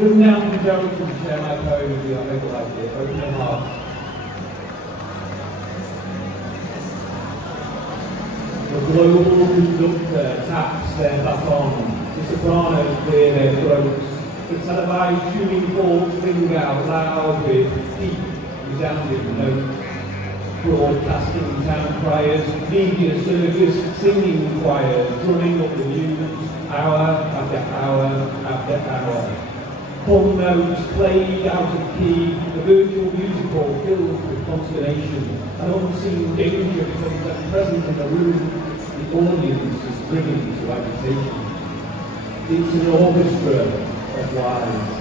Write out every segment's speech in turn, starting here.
Good now to Joe to share my poem with you. I hope you like it. Open your heart. The global conductor taps their baton. The sopranos clear their throats. The televised tuning forks ring out loud with deep, resounding notes. broadcasting town criers, media circus, singing choirs, drumming up the news, hour after hour after hour. Hum notes played out of key, a virtual music hall filled with consternation, an unseen danger becomes present in the room the audience is bringing to agitation. It's an orchestra of lies.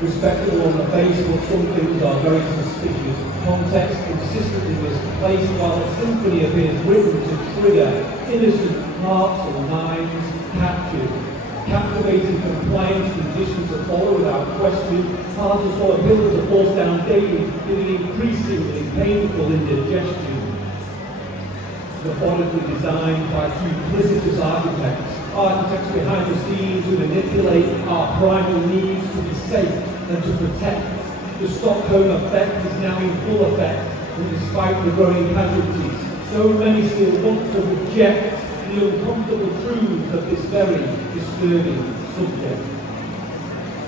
Respectable on the face, but some things are very suspicious. Context consistently misplaced, while a symphony appears written to trigger innocent hearts and minds captured. Captivating compliance conditions that follow without question, hard to swallow pills that force down daily, giving increasingly painful indigestion. Methodically designed by duplicitous architects behind the scenes who manipulate our primal needs to be safe and to protect. The Stockholm effect is now in full effect, and despite the growing casualties, so many still want to reject the uncomfortable truths of this very disturbing subject.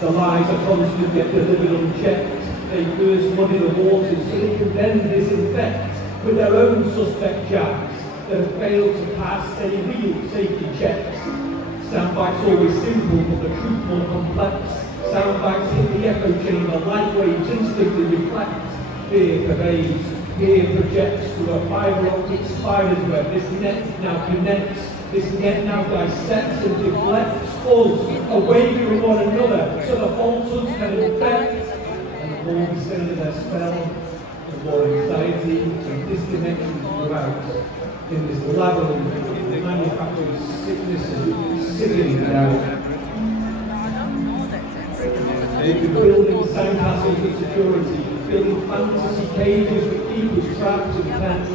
The lies are constant yet delivered unchecked. They first muddy the waters so they can then disinfect with their own suspect jabs that have failed to pass any real safety checks. Soundbites always simple, but the truth more complex. Soundbites hit the echo chamber, light waves instantly reflect. Fear pervades, fear projects through a fibre optic spider's web. This net now connects, this net now dissects and deflects us away from one another, so the falsehoods can infect. And the more we stay in their spell, the more anxiety and disconnection throughout. In this labyrinth of manufactured sickness and sickening out. They've been building sandcastles with security, building fantasy cages with keepers trapped and pent.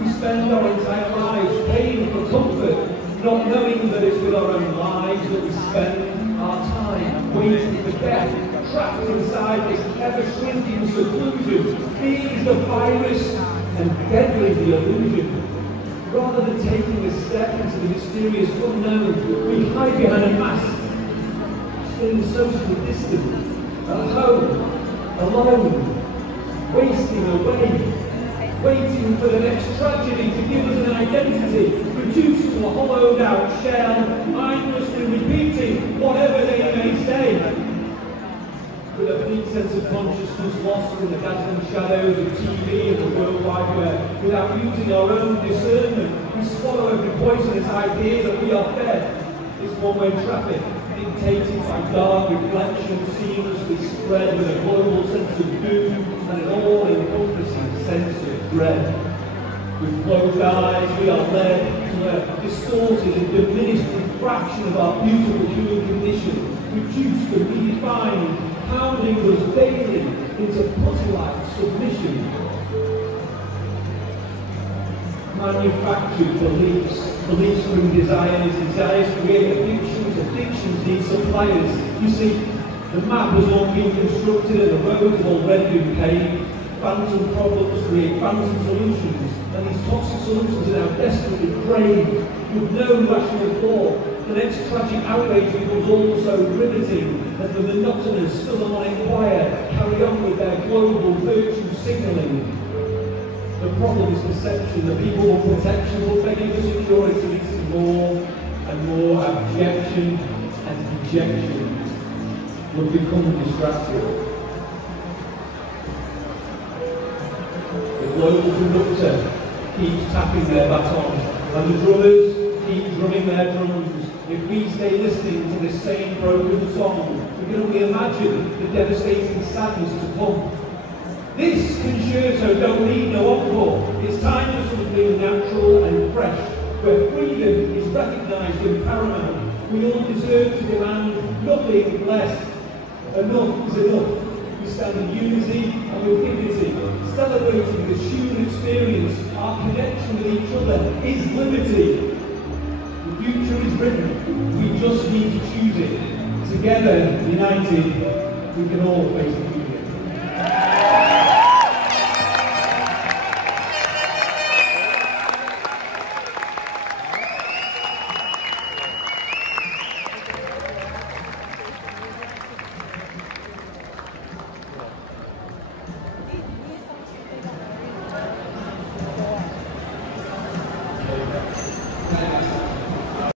We spend our entire lives paying for comfort, not knowing that it's with our own lives that we spend our time waiting for death, trapped inside this ever-shrinking seclusion. Fear is the virus and deadly the illusion. Rather than taking a step into the mysterious unknown, we hide behind a mask, staying socially distant, at home, alone, wasting away, waiting for the next tragedy to give us an identity, reduced to a hollowed-out shell, mindlessly repeating whatever they may say. With a deep sense of consciousness lost in the dazzling shadows of TV and the World Wide Web, without using our own discernment, we swallow every poisonous idea that we are fed. It's one-way traffic, dictated by dark reflection, seamlessly spread with a global sense of doom and an all-encompassing sense of dread. With closed eyes, we are led to a distorted and diminished fraction of our beautiful human condition, reduced and redefined, pounding us daily into putty-like submission. Manufactured beliefs bring desires create addictions need suppliers. You see, the map has all been constructed and the roads have already been paved. Phantom problems create phantom solutions, and these toxic solutions are now desperately craved with no rational thought. The next tragic outrage becomes also riveting as the monotonous, Philharmonic choir carry on with their global virtue signalling. The problem is perception. The people want protection, but begging for security leads to more and more abjection and dejection. Will become distracted. The global conductor keeps tapping their baton, and the drummers keep drumming their drums. If we stay listening to this same broken song, we can only imagine the devastating sadness to come. This concerto don't need no encore. It's time for something natural and fresh, where freedom is recognised and paramount. We all deserve to demand nothing less. Enough is enough. We stand in unity and with dignity, celebrating the human experience. Our connection with each other is liberty. The future is written. We just need to choose it. Together, united, we can all face it.